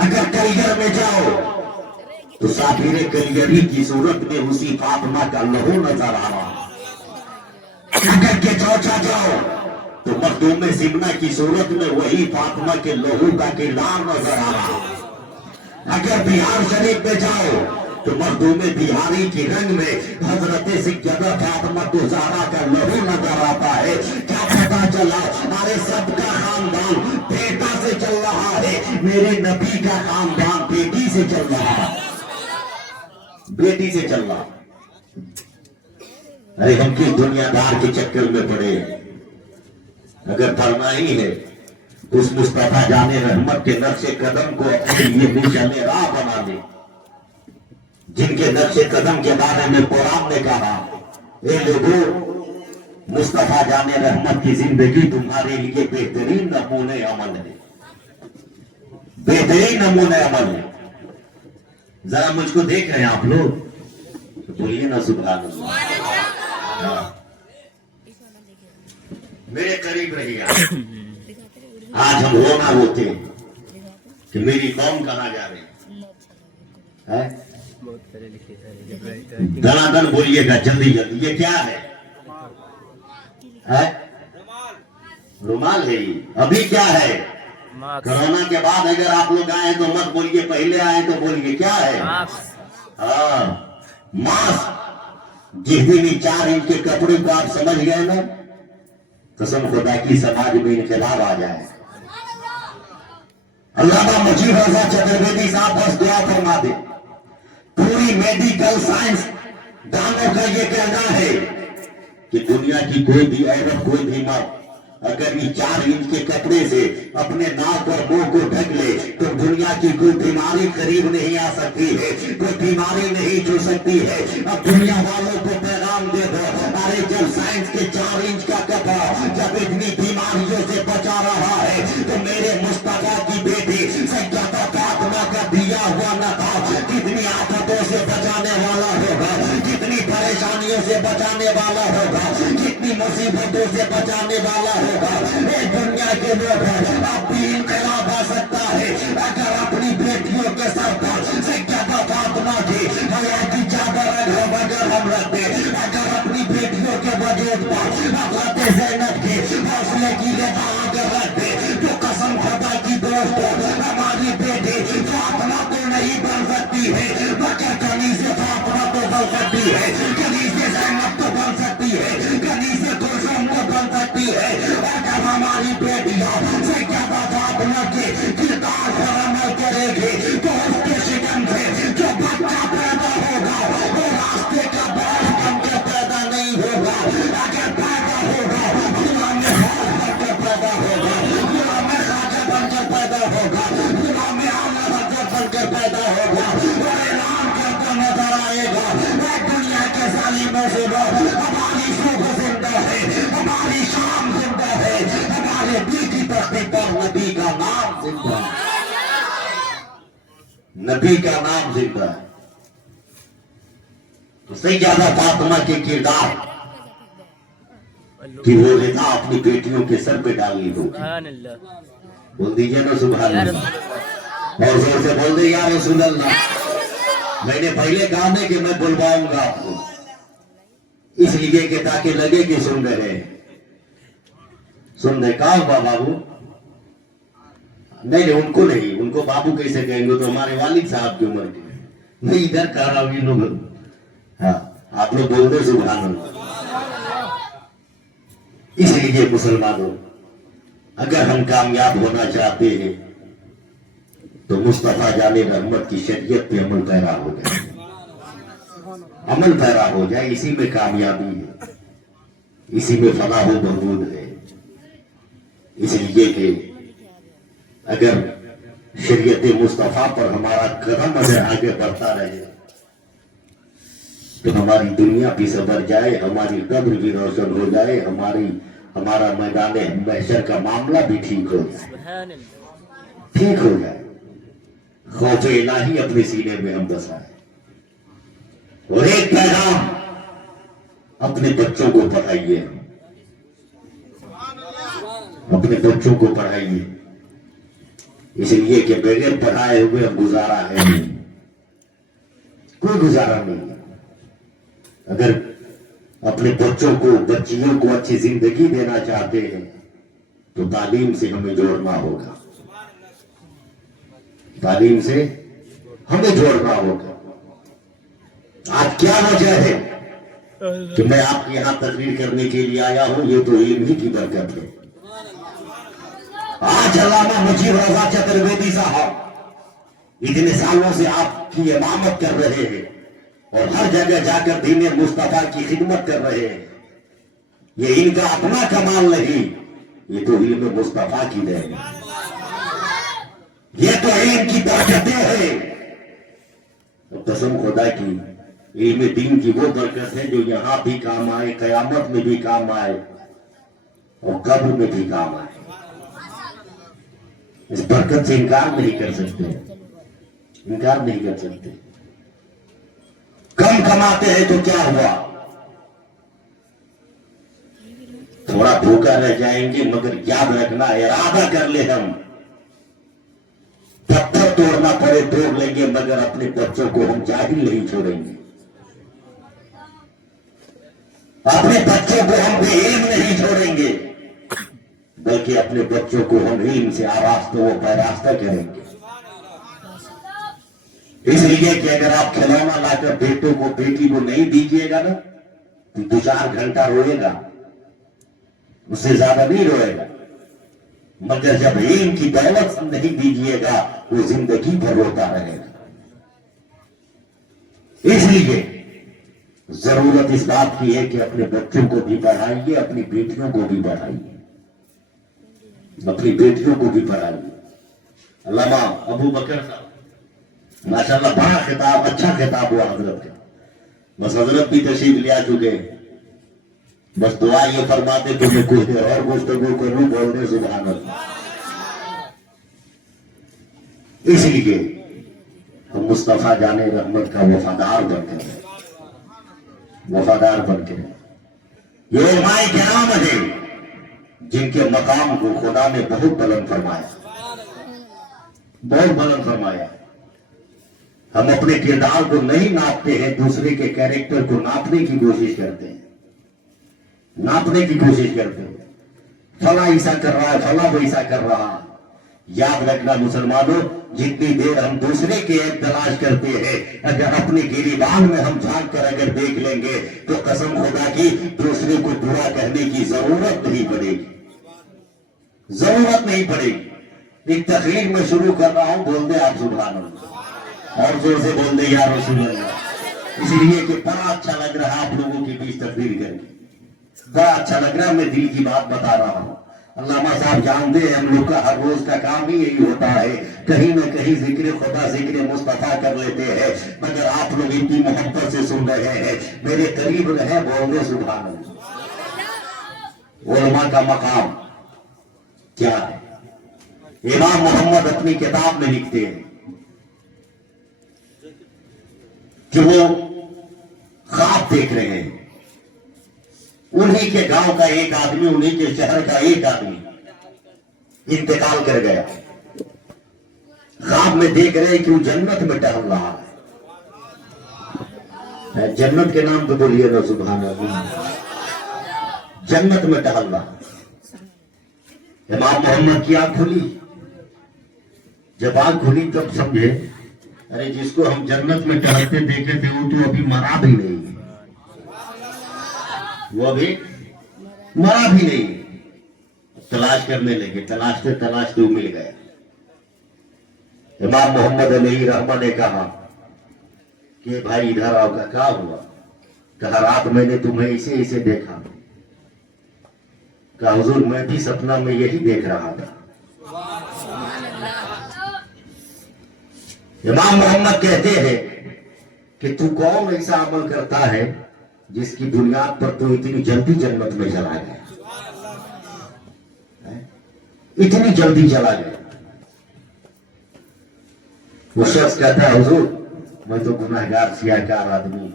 अगर कलियर में जाओ तो साफिर कलियरी की सूरत में उसी फातिमा का लहू नजर आ रहा है। अगर के चौचा जाओ तो मखदूम सिमना की सूरत में वही फातिमा के लहू का किरदार नजर आ रहा है। अगर बिहार शरीफ में जाओ तो मखदूम बिहारी के रंग में हजरत सैयदा फातिमा ज़हरा का लहू नजर आता है। क्या पता चला हमारे सबका खानदान बेटा से चल रहा है, मेरे नबी का खानदान बेटी से चल रहा है, बेटी से चल रहा। अरे हम किस दुनियादार के चक्कर में पड़े? अगर पढ़ना ही है उस मुस्तफा जाने रहमत के नक्शे कदम को अपने लिए निशाने राह बना दे, जिनके नक्शे कदम के बारे में कुरान ने कहा, ए लोगों, मुस्तफा जाने रहमत की जिंदगी तुम्हारे लिए बेहतरीन नमूने अमल है, बेहतरीन नमूने अमल है। जरा मुझको देख रहे हैं आप लोग तो बोलिए ना सुभान अल्लाह। मेरे करीब रहिए। आज हम रोना होते कि मेरी कौम कहाँ जा रही है? दनादन बोलिएगा जल्दी जल्दी। ये क्या है? रुमाल है। अभी क्या है? कोरोना के बाद अगर आप लोग आए तो मत बोलिए, पहले आए तो बोलिए क्या है? हाँ, मास्क। जिस दिन 4 इंच के कपड़े को आप समझ गए ना, कसम खुदा की समाज में इनकलाब आ जाए। अल्लामा मुजीब रजा चतुर्वेदी साहब बस दुआ फरमा दे। पूरी मेडिकल साइंस दानों का ये कहना है कि दुनिया की कोई भी औरत, कोई भी मर्द अगर ये 4 इंच के कपड़े से अपने नाक और मुंह को ढक ले तो दुनिया की कोई बीमारी करीब नहीं आ सकती है, कोई बीमारी नहीं छू सकती है। अब दुनिया वालों को पैगाम दे दो, अरे जब साइंस के 4 इंच का कपड़ा जब इतनी बीमारियों से बचा रहा है तो मेरे मुस्तफा की बेटी सैयदा फातिमा का दिया हुआ नकाब कितनी आफतों से बचाने वाला होगा, कितनी परेशानियों से बचाने वाला होगा, कितनी मुसीबतों से बचाने वाला होगा। दुनिया के लोग अब भी इनकलाब आ सकता है अगर अपनी बेटियों के सर पर सैयदा फातिमा की हया की चादर अगर हम रखते, अगर अपनी बेटियों के वजूद पर हज़रत ज़ैनब की हौसले की लेखा अगर रखते तो कसम खुदा की दोस्तों हमारी बेटी फातिमा तो नहीं बन सकती है मगर कनीज़े फातिमा तो बन सकती है, कनीज़े ज़ैनब तो बन सकती है, कनीज़े कुलसूम तो बन सकती है। अगर हमारी बेटियां सैयदा फातिमा के किरदार पर अमल करेगी तो उसके शिकन से जो बच्चा पैदा होगा वो रास्ते का बाल बनकर पैदा नहीं होगा। अगर पैदा होगा गुलाम बनकर पैदा होगा, गुलाम खाजा बनकर पैदा होगा, गुलाम आला बनकर पैदा होगा। वो ऐलान करता नजर आएगा, वह दुनिया के जालिमों से हमारी सुबह जिंदा है, हमारी शाम जिंदा है, हमारे दिल की तख्ती पर नबी का नाम जिंदा है। نبی کا نام زندہ ہے. تو سیدہ فاطمہ کے کردار کہ وہ رضا اپنی بیٹیوں کے سر پہ ڈال لی دو. سبحان اللہ. بول دیجیے نا سبحان یا اللہ. رسول اور زور سے بول دے یا رسول اللہ. میں نے پہلے کہا ہے کہ میں بلواؤں گا آپ کو اس لیے کہ تاکہ لگے کہ سن رہے ہیں. سن رہے کہا ہوا بابو؟ نہیں ان کو نہیں, ان کو بابو کیسے کہیں گے, تو ہمارے والد صاحب کی عمر کے. میں ادھر کہہ رہا ہوں ان لوگ. ہاں آپ لوگ بول دے سبحان اللہ. اس لیے مسلمانوں اگر ہم کامیاب ہونا چاہتے ہیں تو مصطفیٰ جان رحمت کی شریعت پہ عمل پیرا ہو جائے. عمل پیرا ہو جائے, اسی میں کامیابی ہے, اسی میں فلاح و بہبود ہے. اس لیے کہ اگر شریعت مصطفیٰ پر ہمارا قدم اگر آگے بڑھتا رہے تو ہماری دنیا بھی سنور جائے, ہماری قبر بھی روشن ہو جائے, ہمارا میدان محشر کا معاملہ بھی ٹھیک ہو جائے, سبحان اللہ. ٹھیک ہو جائے. خوف الہی اپنے سینے میں ہم بسائیں. اور ایک پیغام اپنے بچوں کو پڑھائیے, اپنے بچوں کو پڑھائیے. اس لیے کہ بغیر پڑھائے ہوئے گزارا ہے نہیں, کوئی گزارا نہیں. اگر اپنے بچوں کو بچیوں کو اچھی زندگی دینا چاہتے ہیں تو تعلیم سے ہمیں جوڑنا ہوگا, تعلیم سے ہمیں جوڑنا ہوگا. آج کیا وجہ ہے کہ میں آپ کے یہاں تقریر کرنے کے لیے آیا ہوں؟ یہ تو علم ہی کی برکت ہے. آج علامہ مجیب رضا چترویدی صاحب اتنے سالوں سے آپ کی امامت کر رہے ہیں اور ہر جگہ جا کر دین مصطفیٰ کی خدمت کر رہے ہیں. یہ ان کا اپنا کمال نہیں, یہ تو علم مصطفیٰ کی دین ہے, یہ تو علم کی برکتیں ہیں. قسم خدا کی علم دین کی وہ برکت ہے جو یہاں بھی کام آئے, قیامت میں بھی کام آئے اور قبر میں بھی کام آئے. اس برکت سے انکار نہیں کر سکتے, انکار نہیں کر سکتے. کم کماتے ہیں تو کیا ہوا, تھوڑا بھوکا رہ جائیں گے, مگر یاد رکھنا ارادہ کر لے ہم پتھر توڑنا پڑے توڑ لیں گے, مگر اپنے بچوں کو ہم جاہل نہیں چھوڑیں گے, اپنے بچوں کو ہم بے علم نہیں چھوڑیں گے, بلکہ اپنے بچوں کو ہم علم سے آراستہ و پیراستہ کریں گے. اس لیے کہ اگر آپ کھلونا لا کر بیٹوں کو بیٹی کو نہیں دیجیے گا نا تو 2-4 گھنٹہ روئے گا, اس سے زیادہ نہیں روئے گا. مگر جب علم کی دولت نہیں دیجیے گا وہ زندگی بھر روتا رہے گا. اس لیے ضرورت اس بات کی ہے کہ اپنے بچوں کو بھی پڑھائیے, اپنی بیٹیوں کو بھی پڑھائیے, اپنی بیٹیوں کو بھی پڑھائیے. علامہ ابو بکر صاحب ماشاءاللہ بڑا خطاب, اچھا خطاب ہوا حضرت کا. بس حضرت بھی تشریف لے آ چکے, بس دعا یہ فرماتے تو میں کچھ دیر اور گفتگو کروں, بولنے سبحان اللہ. اس لیے ہم مصطفیٰ جان رحمت کا وفادار بن کے رہے, وفادار بن کے رہے. یہ علماء کرام ہے جن کے مقام کو خدا نے بہت بلند فرمایا, بہت بلند فرمایا. ہم اپنے کردار کو نہیں ناپتے ہیں, دوسرے کے کیریکٹر کو ناپنے کی کوشش کرتے ہیں, ناپنے کی کوشش کرتے ہیں. فلاں ایسا کر رہا ہے, فلاں ویسا کر رہا ہے. یاد رکھنا مسلمانوں, جتنی دیر ہم دوسرے کے ایک تلاش کرتے ہیں, اگر اپنے گریبان میں ہم جھانک کر اگر دیکھ لیں گے تو قسم خدا کی دوسرے کو برا کہنے کی ضرورت نہیں پڑے گی, ضرورت نہیں پڑے گی. ایک تقریر میں شروع کر رہا ہوں, بول دے آپ سبحان اللہ, اور زور سے بول دے یا رسول اللہ. اس لیے کہ بڑا اچھا لگ رہا ہے آپ لوگوں کے بیچ تقریر کر کے, بڑا اچھا لگ رہا ہے, میں دل کی بات بتا رہا ہوں. علامہ صاحب جانتے ہیں ہم لوگ کا ہر روز کا کام ہی یہی ہوتا ہے, کہیں نہ کہیں ذکر خدا ذکر مصطفیٰ کر لیتے ہیں, مگر آپ لوگ اتنی محبت سے سن رہے ہیں, میرے قریب رہے, بول دے سبحان اللہ. علماء کا مقام کیا ہے؟ امام محمد اپنی کتاب میں لکھتے ہیں کہ وہ خواب دیکھ رہے ہیں. انہی کے گاؤں کا ایک آدمی, انہی کے شہر کا ایک آدمی انتقال کر گیا. خواب میں دیکھ رہے ہیں کہ وہ جنت میں ٹہل رہا ہے. جنت کے نام پہ بولیے نا سبحان اللہ. جنت میں ٹہل رہا. امام محمد کی آنکھ کھلی. جب آنکھ کھلی تب سمجھے, ارے جس کو ہم جنت میں ٹہلتے دیکھے تھے وہ تو ابھی مرا بھی نہیں, وہ ابھی مرا بھی نہیں. تلاش کرنے لگے, تلاشتے تلاشتے وہ مل گیا. امام محمد علیہ رحمہ نے کہا کہ بھائی ادھر آؤ. کا کیا ہوا؟ کہا رات میں نے تمہیں اسے اسے دیکھا. کہا حضور میں بھی سپنا میں یہی دیکھ رہا تھا. امام محمد کہتے ہیں کہ تو کون ایسا عمل کرتا ہے جس کی بنیاد پر تو اتنی جلدی جنت میں چلا گیا, اتنی جلدی چلا گیا. وہ شخص کہتا ہے حضور میں تو گناہگار سیاہکار آدمی ہوں,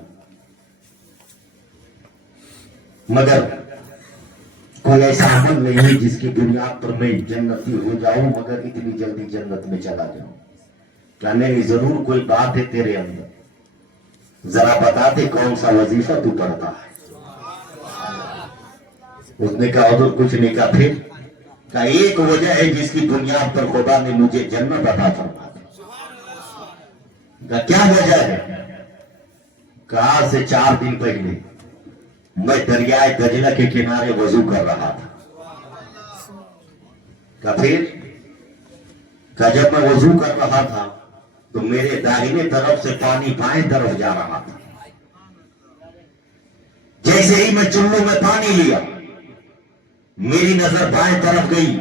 مگر کوئی ایسا عمل نہیں ہے جس کی بنیاد پر میں جنتی ہو جاؤں مگر اتنی جلدی جنت میں چلا جاؤں. کہنے نہیں, ضرور کوئی بات ہے تیرے اندر, ذرا بتا دے کون سا وظیفہ تو پڑھتا ہے. اس نے کہا حضور کچھ نہیں. کہا پھر؟ کہا ایک وجہ ہے جس کی بنیاد پر خدا نے مجھے جنت عطا فرما دی. کہا کیا وجہ ہے؟ کہا آج سے 4 دن پہلے میں دریائے دجلہ کے کنارے وضو کر رہا تھا. کہا پھر؟ کہا جب میں وضو کر رہا تھا تو میرے داہنے طرف سے پانی بائیں طرف جا رہا تھا. جیسے ہی میں چلو میں پانی لیا میری نظر بائیں طرف گئی.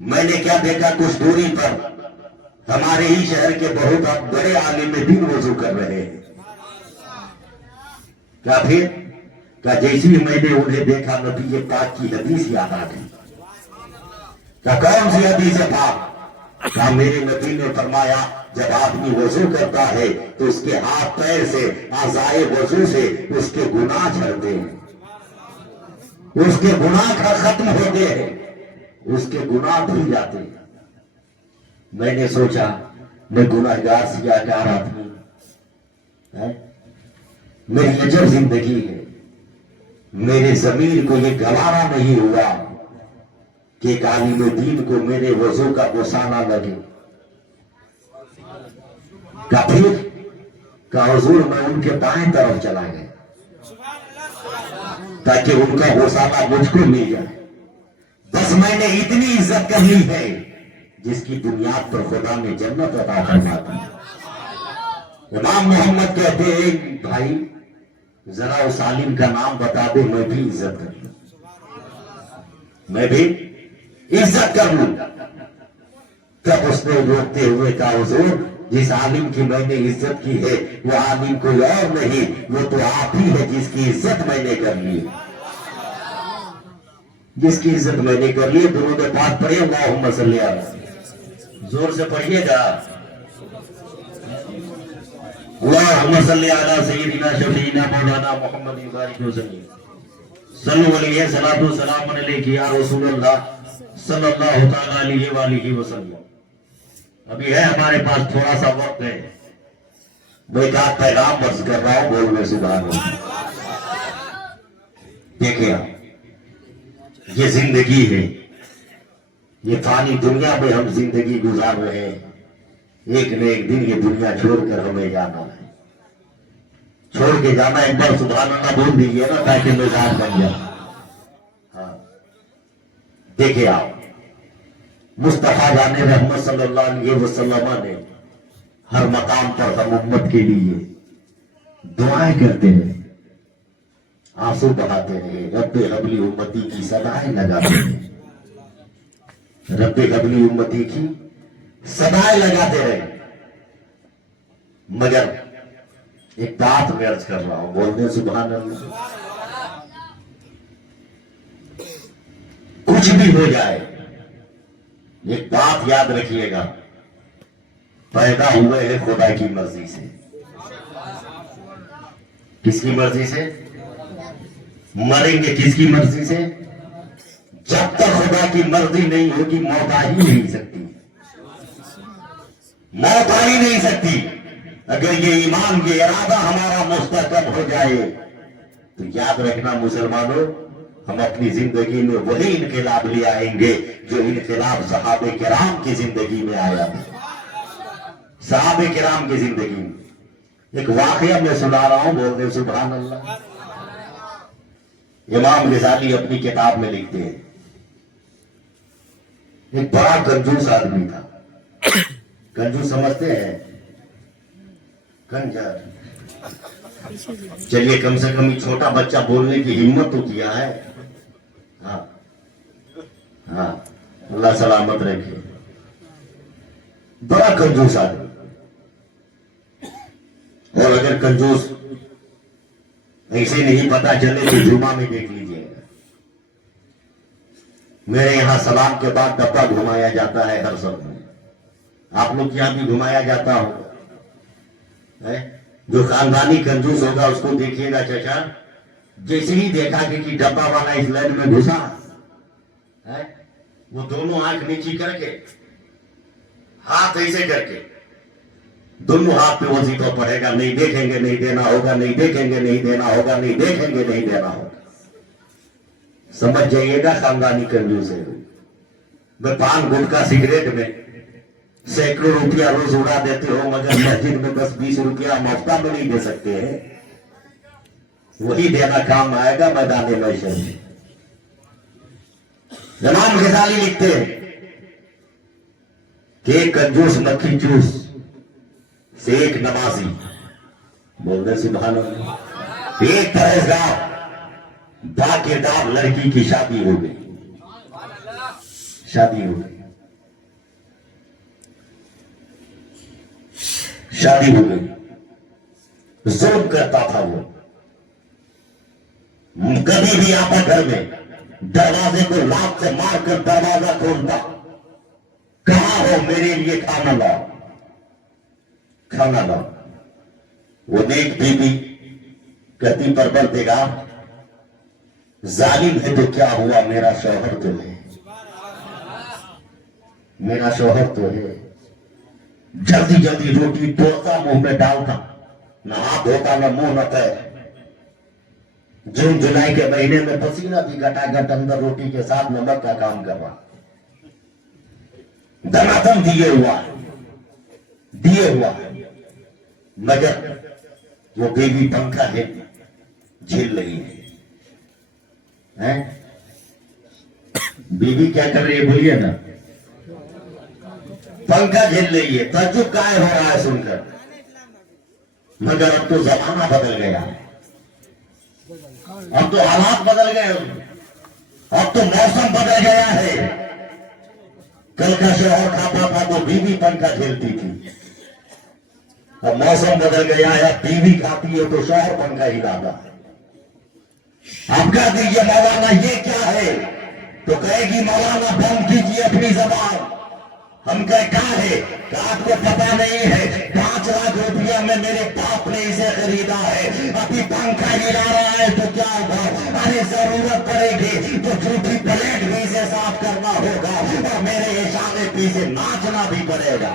میں نے کیا دیکھا, کچھ دوری پر ہمارے ہی شہر کے بہت بڑے عالم دین وضو کر رہے ہیں. کیا پھر؟ کہا جیسے ہی میں نے انہیں دیکھا نبی پاک کی حدیث یاد آ گئی. کہا کون سی حدیث پاک؟ کہا میرے نبی نے فرمایا جب آدمی وضو کرتا ہے تو اس کے ہاتھ پیر سے اعضائے وضو سے اس کے گناہ جھڑتے ہیں, اس کے گناہ ختم ہوتے ہیں, اس کے گناہ دھل جاتے ہیں. میں نے سوچا میں گناہگار سیاہکار آدمی, میری عجب زندگی ہے. میرے ضمیر کو یہ گوارا نہیں ہوا کہ ایک عالم دین کو میرے وضو کا غصہ نہ لگے. کہا پھر؟ کہا حضور میں ان کے بائیں طرف چلا گیا تاکہ ان کا غصہ مجھ کو مل جائے. بس میں نے اتنی عزت کر لی ہے جس کی بنیاد پر خدا نے جنت عطا فرما دی. امام محمد کہتے ہیں بھائی ذرا اس عالم کا نام بتا دے میں بھی عزت کر لوں, میں بھی عزت کر لوں. تب اس نے روکتے ہوئے کہا حضور جس عالم کی میں نے عزت کی ہے وہ عالم کوئی اور نہیں, وہ تو آپ ہی ہے جس کی عزت میں نے کر لی, جس کی عزت میں نے کر لی. درود پاک پڑھے اللہم صلی علیہ, زور سے پڑھیے گا. اللہم صلی علی سیدنا شفیعنا مولانا محمد بارک وسلم صلو علیہ صلاۃ و سلام علیک یا رسول اللہ صلی اللہ تعالی علیہ وآلہ وسلم. ابھی ہے ہمارے پاس تھوڑا سا وقت ہے, میں ایک آدھ پیغام عرض کر رہا ہوں, بولنے سبحان اللہ. دیکھیں آپ یہ زندگی ہے, یہ فانی دنیا میں ہم زندگی گزار رہے ہیں. ایک نہ ایک دن یہ دنیا چھوڑ کر ہمیں جانا ہے, چھوڑ کے جانا. ایک بار سبحان اللہ بول دیجیے نا تاکہ مزاج بن جائے. ہاں دیکھیں آپ مصطفیٰ جان رحمت صلی اللہ علیہ وسلم نے ہر مقام پر ہم امت کے لیے دعائیں کرتے رہے, آنسو بہاتے رہے, رب حبلی امتی کی صدائیں لگاتے رہے, رب حبلی امتی کی صدائیں لگاتے رہے. مگر ایک بات میں عرض کر رہا ہوں, بولنے سبحان اللہ. کچھ بھی ہو جائے ایک بات یاد رکھیے گا, پیدا ہوئے ہیں خدا کی مرضی سے, کس کی مرضی سے؟ مریں گے کس کی مرضی سے؟ جب تک خدا کی مرضی نہیں ہوگی موت آ ہی نہیں سکتی، موت آ ہی نہیں سکتی۔ اگر یہ ایمان یہ ارادہ ہمارا مستحکم ہو جائے تو یاد رکھنا مسلمانوں، ہم اپنی زندگی میں وہی انقلاب لے آئیں گے جو انقلاب صحابہ کرام کی زندگی میں آیا تھا۔ صحابہ کرام کی زندگی میں ایک واقعہ میں سنا رہا ہوں، بولتے سبحان اللہ۔ امام غزالی اپنی کتاب میں لکھتے ہیں ایک بڑا کنجوس آدمی تھا۔ کنجوس سمجھتے ہیں؟ کنجر۔ چلیے کم سے کم چھوٹا بچہ بولنے کی ہمت تو کیا ہے۔ ہاں ہاں، اللہ سلامت رکھے۔ بڑا کنجوس آدمی، اور اگر کنجوس ایسے نہیں پتا چلے تو جمعہ میں دیکھ لیجیے گا، میرے یہاں سلام کے بعد ڈبہ گھمایا جاتا ہے ہر سب میں، آپ لوگ یہاں بھی گھمایا جاتا ہوگا۔ جو خاندانی کنجوس ہوگا اس کو دیکھیے گا چچا، جیسے ہی دیکھا کہ ڈبہ والا اس لائن میں گھسا، وہ دونوں آنکھ نیچی کر کے ہاتھ ایسے کر کے دونوں ہاتھ پہ وظیفہ پڑھے گا، نہیں دیکھیں گے نہیں دینا ہوگا، نہیں دیکھیں گے نہیں دینا ہوگا، نہیں دیکھیں گے نہیں دینا ہوگا۔ سمجھ جائیے گا خاندانی کنجوس ہے۔ میں پان گٹکا سگریٹ میں سینکڑوں روپیہ روز اڑا دیتے ہو، مگر مسجد میں 10-20 روپیہ مفتہ میں نہیں دے سکتے ہیں، وہی دینا کام آئے گا میدان محشر میں۔ امام غزالی لکھتے ہیں کہ ایک کنجوس مکھی چوس سے ایک نمازی، بول رہے سبحان اللہ، ایک پرہیزگار باکردار لڑکی کی شادی ہو گئی، شادی ہو گئی، شادی ہو گئی۔ ظلم کرتا تھا وہ، کبھی بھی آتا گھر میں دروازے کو لاک سے مار کر دروازہ کھولتا، کہاں ہو میرے لیے کھانا لاؤ، کھانا لاؤ۔ وہ نیک بیوی کہتی پروردگار ظالم ہے تو کیا ہوا، میرا شوہر تو ہے، میرا شوہر تو ہے۔ جلدی جلدی روٹی توڑتا، منہ میں ڈالتا، نہ ہاتھ دھوتا نہ منہ نہ پیر۔ جون جولائی کے مہینے میں پسینہ بھی گٹا گٹ اندر روٹی کے ساتھ نمک کا کام کر رہا، دمادم دیے ہوا ہے، مگر وہ بیوی پنکھا ہے جھیل رہی ہے۔ بیوی کیا کر رہی ہے بولیے نا؟ پنکھا جھیل رہی ہے۔ تعجب قائم ہو رہا ہے سن کر، مگر اب تو زمانہ بدل گیا، اب تو حالات بدل گئے، اب تو موسم بدل گیا ہے۔ کل کا شوہر کھاتا تھا تو بیوی پنکھا جھیلتی تھی، اب موسم بدل گیا ہے، بیوی کھاتی ہے تو شوہر پنکھا ہلاتا ہے۔ آپ کہہ دیجیے مولانا یہ کیا ہے، تو کہے گی مولانا بند کیجیے اپنی زبان۔ ہم کہے کہاں ہے، کہ آپ کو پتا نہیں ہے 5 لاکھ روپیہ میں میرے باپ نے اسے خریدا ہے، ابھی پنکھا ہلا رہا ہے تو کیا ہوگا، ارے ضرورت پڑے گی تو جھوٹی پلیٹ بھی اسے صاف کرنا ہوگا اور میرے اشارے پہ اسے ناچنا بھی پڑے گا۔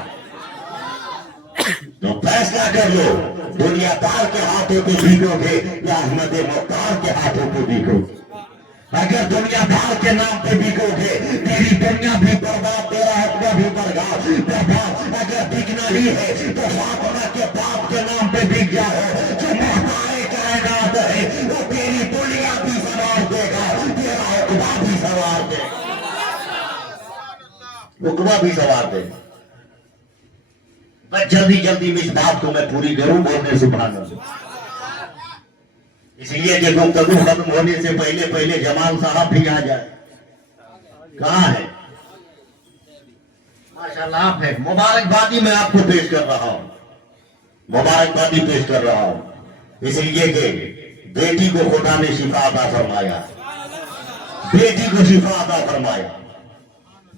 تو فیصلہ کر لو، دنیا دار کے ہاتھوں پہ بھیگو گے یا احمد مختار کے ہاتھوں پہ بھیگو گے؟ اگر دنیا دار کے نام پہ بھیگو گے تیری دنیا بھی برباد، تیرا حکمہ بھی برباد۔ اگر بھیگنا ہی ہے تو فاطمہ کے باپ کے نام پہ بھیگ جاؤ، جو محتائے کائنات ہے وہ تیری دنیا بھی سنوار دے گا، تیرا حکمہ بھی سنوار دے گا، حکمہ بھی سنوار دے گا۔ بس جلدی جلدی میں اس بات کو میں پوری کروں، بولنے سبحان اللہ۔ اس لیے کہ گفتگو ختم ہونے سے پہلے جمال صاحب بھی آ جائے۔ کہاں ہے؟ ماشاءاللہ آپ ہے۔ مبارکبادی میں آپ کو پیش کر رہا ہوں، مبارکبادی پیش کر رہا ہوں، اس لیے کہ بیٹی کو خدا نے شفا عطا فرمایا، بیٹی کو شفا عطا فرمایا۔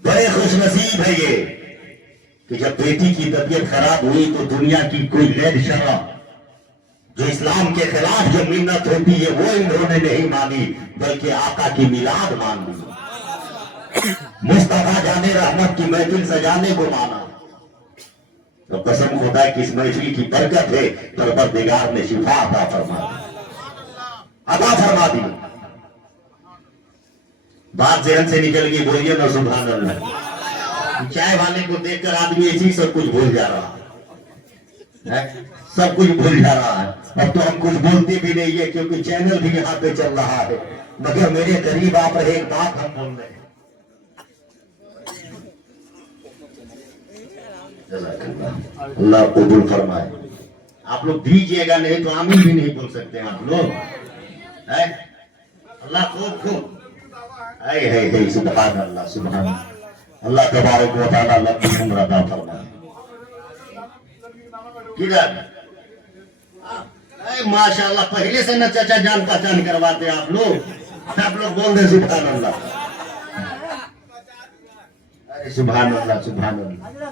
بڑے خوش نصیب ہے یہ کہ جب بیٹی کی طبیعت خراب ہوئی تو دنیا کی کوئی غیر شرع जो इस्लाम के खिलाफ जो मिन्नत होती है वो इन्होंने नहीं मानी, बल्कि आका की मिलाद मान ली, मुस्तफा जाने रहमत की महफिल सजाने को माना। तो कसम खुदा की इस महफिल की बरकत है, परवरदिगार ने शिफा अता फरमा दी। बात जहन से निकल गई, बोलिए ना सुभान अल्लाह। चाय वाले को देखकर आदमी ऐसी सब कुछ भूल जा रहा है, सब कुछ भूल जा रहा है। अब तो हम कुछ बोलते भी नहीं है, क्योंकि चैनल भी यहाँ पे चल रहा है। मगर मेरे करीब आप रहे, एक बात हम बोल रहे हैं, अल्लाह कबूल फरमाए। आप लोग दीजिएगा, नहीं तो आमीन भी नहीं बोल सकते आप लोग। अल्लाह खूब है सुभान अल्लाह, सुभान अल्लाह तबारक व तआला लंबी उम्र अता फरमाए। किधर माशाअल्लाह, पहले से न चाचा जान पहचान करवाते आप लोग बोल रहे सुभान अल्लाह। अरे सुभान अल्लाह, सुभान अल्लाह,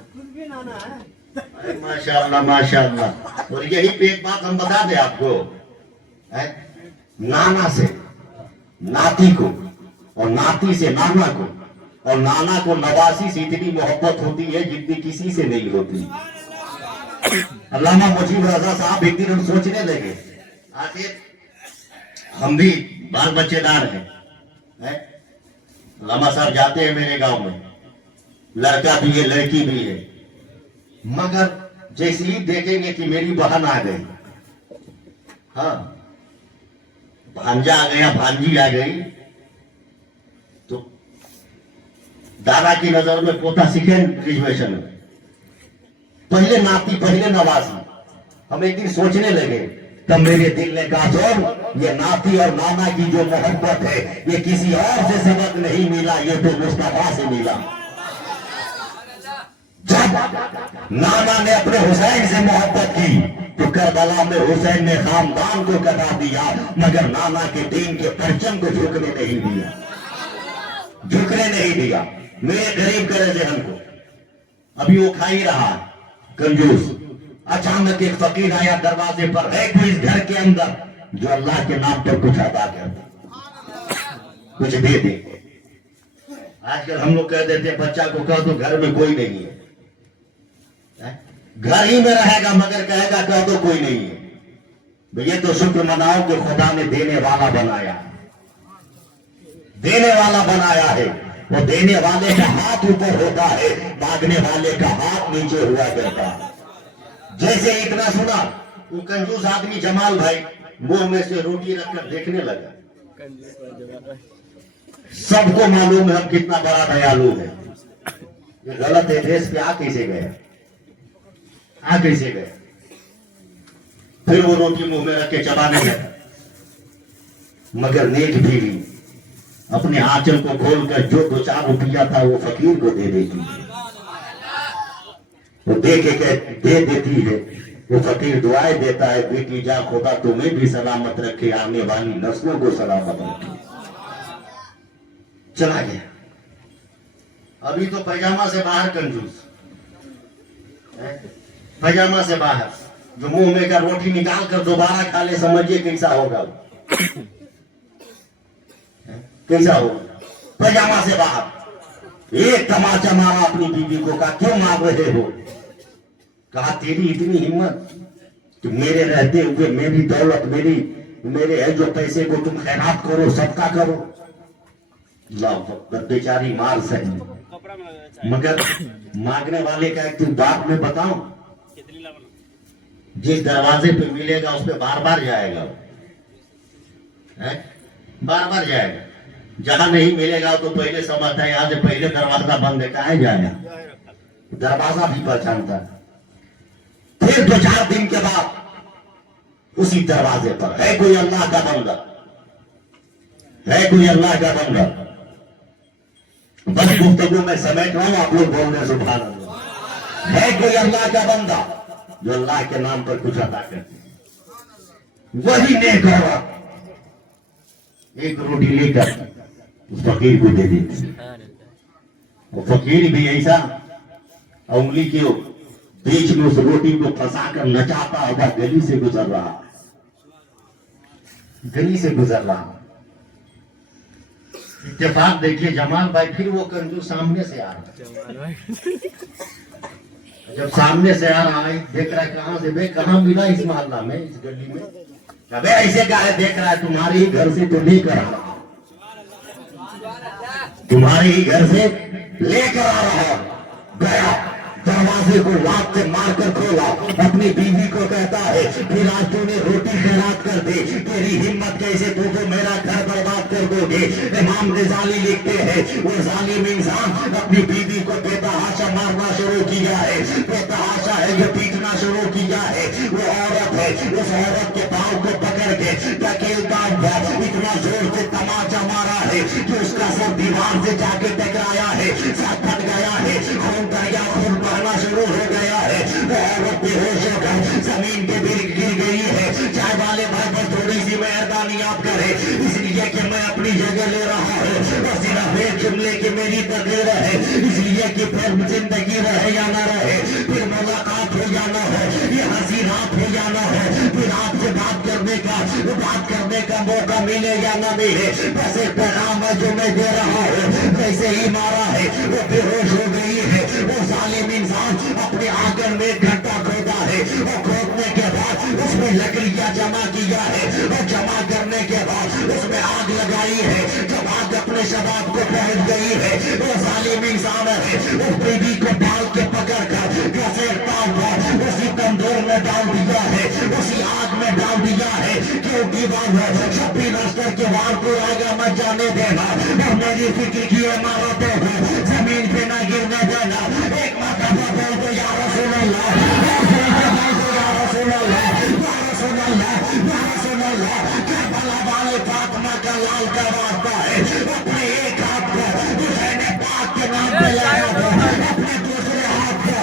माशाअल्लाह माशाअल्लाह। और यही पे एक बात हम बता दें आपको, नाना से नाती को और नाती से नाना को और नाना को नवासी से इतनी मोहब्बत होती है जितनी किसी से नहीं होती। अल्लामा मुजीब रजा साहब एक दिन हम सोचने लगे, आखिर हम भी बाल बच्चेदार हैं। अल्लामा साहब जाते हैं मेरे गांव में, लड़का भी है लड़की भी है, मगर जैसे ही देखेंगे कि मेरी बहन आ गई, हाँ भांजा आ गया भांजी आ गई, तो दादा की नजर में पोता सेकेंड ग्रेजुएशन में, पहले नाती पहले नवासी। हम एक दिन सोचने लगे, तब मेरे दिल ने कहा सुन, ये नाती और नाना की जो मोहब्बत है ये किसी और से सबक नहीं मिला, ये तो मुस्तफा से मिला। जब नाना ने अपने हुसैन से मोहब्बत की तो करबला में हुसैन ने खानदान को कटा दिया, मगर नाना के दीन के परचम को झुकने नहीं दिया, झुकने नहीं दिया। मेरे गरीब करे जहन को अभी वो खा ही रहा कंजूस। अचानक एक फकीर आया दरवाजे पर, है कोई इस घर के अंदर जो अल्लाह के नाम पर कुछ अदा कर दे, कुछ दे दे। आजकल हम लोग कह देते हैं बच्चा को कह दो घर में कोई नहीं है, घर ही में रहेगा मगर कहेगा कह दो कोई नहीं है। ये तो शुक्र मनाओ कि खुदा ने देने वाला बनाया, देने वाला बनाया है। वो देने वाले का हाथ ऊपर होता है, मांगने वाले का हाथ नीचे हुआ करता है। जैसे इतना सुना, वो कंजूस आदमी जमाल भाई मुंह में से रोटी रखकर देखने लगा। सबको मालूम है हम कितना बड़ा दयालु है। ये गलत एड्रेस पे आ कैसे गए, आ कैसे गए? फिर वो रोटी मुंह में रख के चबाने लगा, मगर नेक बीवी अपने आंचल को खोलकर जो 2-4 रुपया था वो फकीर को दे देती है। वो दे देती है, वो फकीर दुआएं देता है, बेटी जा खुदा तुम्हें भी सलामत रखे, आने वाली नस्लों को सलामत रखे। चला गया। अभी तो पैजामा से बाहर कंजूस, पैजामा से बाहर, जो मुंह में का रोटी निकाल कर दोबारा खा ले, समझिए कैसा होगा, कैसा होगा। पैजामा से बाहर एक तमाचा मारा अपनी बीवी को, कहा क्यों मार रहे हो? कहा तेरी इतनी हिम्मत कि मेरे रहते हुए मेरी दौलत, मेरे है जो पैसे को तुम खैरात करो, सबका करो। बेचारी मार सही, मगर मांगने वाले का एक तुम बात में बताओ, जिस दरवाजे पे मिलेगा उस पे बार बार जाएगा, बार बार जाएगा। जहां नहीं मिलेगा तो पहले समझता है यहाँ से पहले दरवाजा बंद है, कहाँ जाएगा, दरवाजा भी पहचानता है। फिर 2-4 दिन के बाद उसी दरवाजे पर है कोई अल्लाह का बंदा, है कोई अल्लाह का बंदा। बस गुफ्तगू में समेट रहा हूं, आप लोग बोल रहे सुभान अल्लाह। है कोई अल्लाह का बंदा जो अल्लाह के नाम पर कुछ अदा करते, वही नेक औरत एक रोटी लेकर उस फकीर को दे देती। वो फकीर भी ऐसा उंगली के बीच में उस रोटी को फंसा कर नचाता हुआ गली से गुजर रहा, गली से गुजर रहा हूं, इत्तेफाक देखिए जमाल भाई फिर वो कंजू सामने से आ रहा है। जब सामने से आ रहा है देख रहा है कहां से, बे कहां मिला इस मोहल्ला में, इस गली में, अबे ऐसे काहे देख रहा है, तुम्हारे ही घर से तो लेकर आ रहा हूं, तुम्हारे ही घर से लेकर आ रहा हूं। गया दरवाजे को लात से मारकर खोला, अपनी बीवी को कहता है फिर आज तूने रोटी खैरात कर दे, तेरी हिम्मत कैसे तू तो मेरा घर बर्बाद कर दोगे। इमाम गजाली लिखते हैं वो जालिम इंसान अपनी बीवी को बेतहाशा मारना शुरू किया है, बेतहाशा है ये पीटना शुरू किया है। वो औरत है, उस औरत के पाँव को पकड़ के धकेलता हुआ इतना जोर से तमाचा मारा है कि उसका सर दीवार से जाके टकराया है, सर फट गया है, खून दरिया खून बहना शुरू हो गया है। वो औरत बेहोश होकर जमीन पे गिर गई है। चाय वाले भाई बस थोड़ी सी मेहरबानी आप करें, इसलिए कि मैं अपनी जगह ले रहा हूँ और सिर्फ एक जुमले की मेरी तकदीर है, इसलिए कि फिर जिंदगी रहे या ना रहे, फिर मुलाकात हो जाना है, ये हंसी रात हो जाना है, फिर आपसे बात करने का मौका मिले या ना मिले, बस एक पैगाम है जो मैं दे रहा हूँ। वैसे ही मारा है वो बेहोश हो गई है। वो जालिम इंसान अपने आंगन में एक गड्ढा खोदा है और खोदने के बाद उसमें लकड़ियां जमा किया है और जमा करने के बाद उसमें आग लगाई है। जब आग अपने शबाब को पहुंच गई है वो जालिम इंसान है उस बीवी को डाल के पकड़ कर घसीटता हुआ उसी तंदूर में डाल दिया है, उसी आग में डाल दिया है। क्योंकि जब भी रास्ते के वार को आगे मत जाने देना और मेरी फिक्र की इमारतों को जमीन पे न गिरने देना। एक मरतबा बोल दो या रसूल अल्लाह, या रसूल अल्लाह, या रसूल अल्लाह, या रसूल अल्लाह। करबला वाले फातिमा का लाल का वास्ता है, अपने एक हाथ को हुसैन पाक के नाम पे लगा दो, अपने दूसरे हाथ को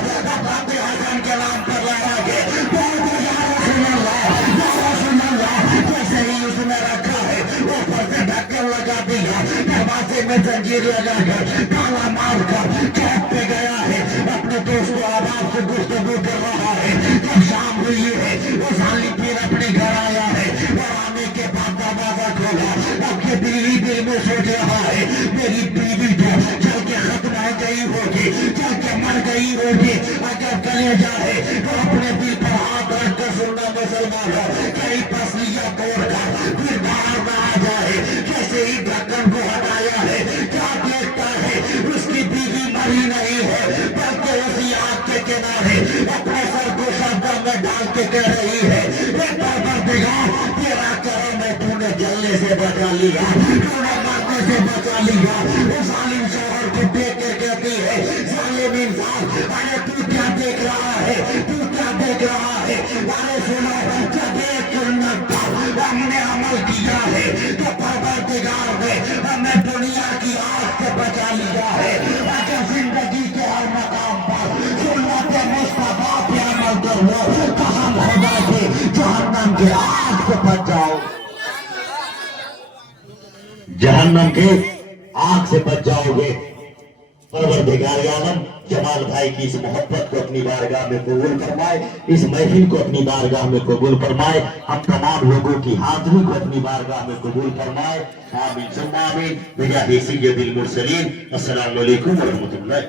अपने हसन के नाम पर लगा के बोल दो या रसूल अल्लाह, या रसूल अल्लाह। जैसे ही उसने रखा है ऊपर से ढक्कन लगा दिया, दरवाजे में जंजीर लगा कर ताला मार कर चौक पे गया है, अपने दोस्तों आवाज से गुफ्तगू कर रहा है। जब शाम हुई है वो जालिम फिर अपने घर आया है और आने के बाद दरवाजा खोला। अब ये दिल में सोच रहा है मेरी बीवी तो चल के खत्म हो गई होगी, चल के मर गई होगी। अगर कलेजा है तो अपने दिल पर हाथ रख कर सुनना मुसलमान हो, कई पसलियां तोड़कर फिर बाहर में आ जाए। जैसे ही ढक्कन को हटाया है क्या देखता है उसकी बीवी मरी नहीं है, बल्कि उसी आग के किनारे अपने सर को शब्दों में डाल के कह रही है परवरदिगार तेरा करम है, तूने जलने से बचा लिया, तूने मरने से बचा लिया। वो जालिम शोहर को देख के कहती है जालिम इंसान अरे तू क्या देख रहा है, तू क्या देख रहा है, अरे सुनो जब एक नब्बा हमने अमल किया है तो परवरदिगार ने हमें दुनिया की आग से बचा लिया है। अगर जिंदगी के हर मकाम पर सुन्नत मुस्तफा पे अमल कर लो तो हम खुदा के जहन्नम के आग से बच जाओ, जहन्नम के आग से बच जाओगे। परवरदिगार आलम जमाल भाई की इस मोहब्बत को अपनी बारगाह में कबूल फरमाए, इस महफिल को अपनी बारगाह में कबूल फरमाए, हम तमाम लोगों की हाजिरी को अपनी बारगाह में कबूल फरमाए। आमीन सुम्मा आमीन। बिजाहि सय्यदिल मुरसलीन। अस्सलामु अलैकुम व रहमतुल्लाह।